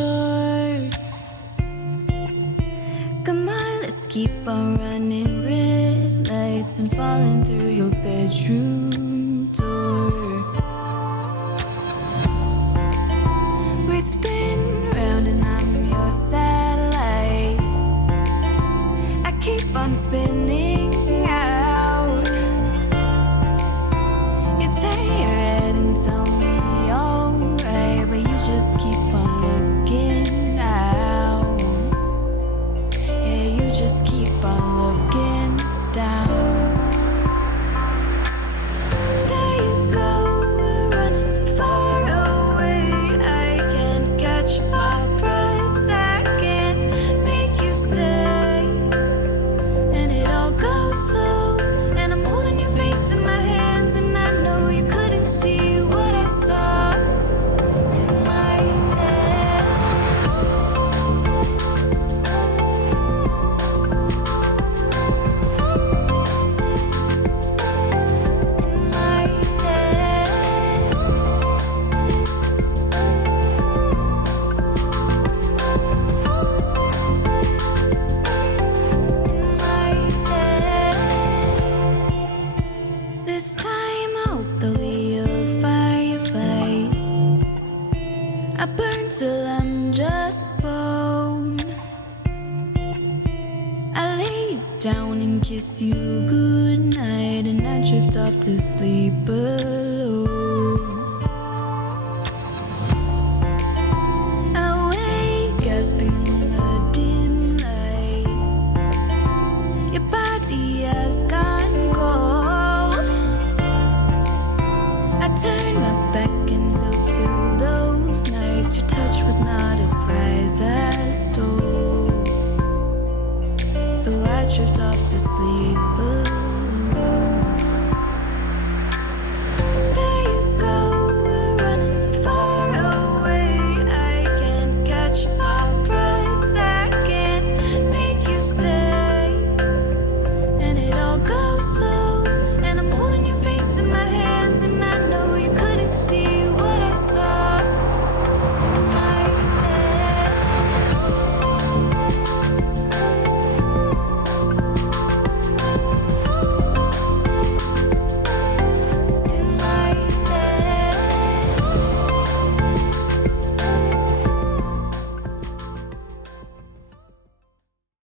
short. Come on, let's keep on running red lights and falling through your bedroom door. We spin round and I'm your satellite. I keep on spinning out. You turn your head and tell me alright, but you just keep on looking out. Yeah, you just keep on looking down. There you go, we're running far away. I can't catch my breath, I can't make you stay. And it all goes slow, and I'm holding your face in my hands, and I know you couldn't see what I saw in my head. In my head. In my head. This time I hope that we'll firefight. I burn till I'm just bone. I lay down and kiss you goodnight, and I drift off to sleep alone. I wake gasping in the dim light. Your body has gone cold. I turn my back and go to those nights. Your touch was not a prize I stole. So I drift off to sleep alone.